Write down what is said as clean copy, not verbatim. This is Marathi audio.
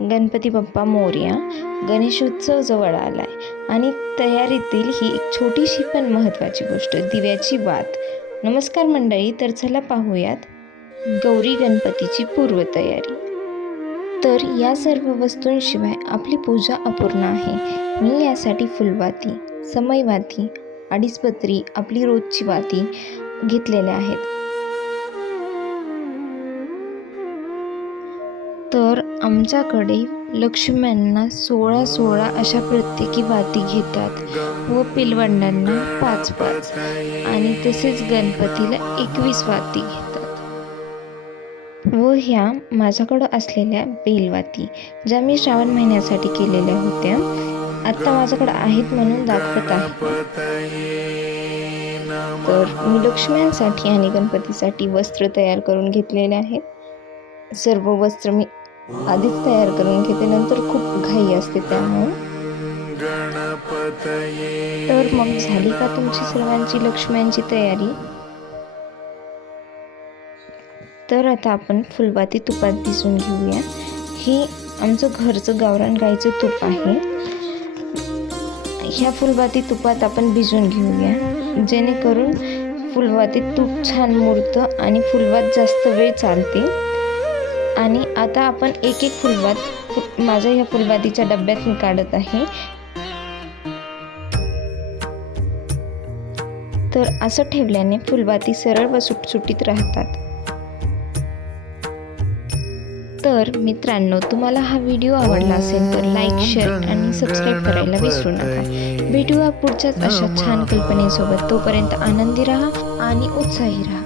गणपती बाप्पा मोरया. गणेशोत्सव जवळ आलाय आणि तयारीतील ही एक छोटीशी पण महत्त्वाची गोष्ट, दिव्याची वात. नमस्कार मंडळी, तर चला पाहूयात गौरी गणपतीची पूर्वतयारी. तर या सर्व वस्तूंशिवाय आपली पूजा अपूर्ण आहे. मी यासाठी फुलवाती, समईवाती, अडीचपत्री, आपली रोजची वाती घेतलेल्या आहेत. तर आमच्याकडे लक्ष्म्यांना 16 अशा प्रत्येकी वाती घेतात व पिलवंडांना 5 आणि तसेच गणपतीला 21 वाती घेतात. व ह्या माझ्याकडं असलेल्या बेलवाती, ज्या मी श्रावण महिन्यासाठी केलेल्या होत्या, आत्ता माझ्याकडे आहेत म्हणून दाखवत आहे. तर मी लक्ष्म्यांसाठी आणि गणपतीसाठी वस्त्र तयार करून घेतलेले आहेत. सर्व वस्त्र मी आधीच तयार करून घेते, नंतर खूप घाई असते त्यामुळे. तर मग झाली का तुमची सर्वांची लक्ष्म्यांची तयारी? तर आता आपण फुलवाती तुपात भिजवून घेऊया. हे आमचं घरचं गावरान गाईचं तूप आहे. ह्या फुलवाती तुपात आपण भिजवून घेऊया, जेणेकरून फुलवाती तूप छान मुरतं आणि फुलवात जास्त वेळ चालते. आणि आता आपण एक फुलवात माझ्या ह्या फुलवातीच्या डब्यात मी काढत आहे. तर असं ठेवल्याने फुलवाती सरळ व सुटसुटीत राहतात. तर मित्रांनो, तुम्हाला हा व्हिडिओ आवडला असेल तर लाईक, शेअर आणि सबस्क्राईब करायला विसरू नका. भेटूया पुढच्याच अशा छान कल्पनेसोबत. तोपर्यंत आनंदी राहा आणि उत्साही राहा.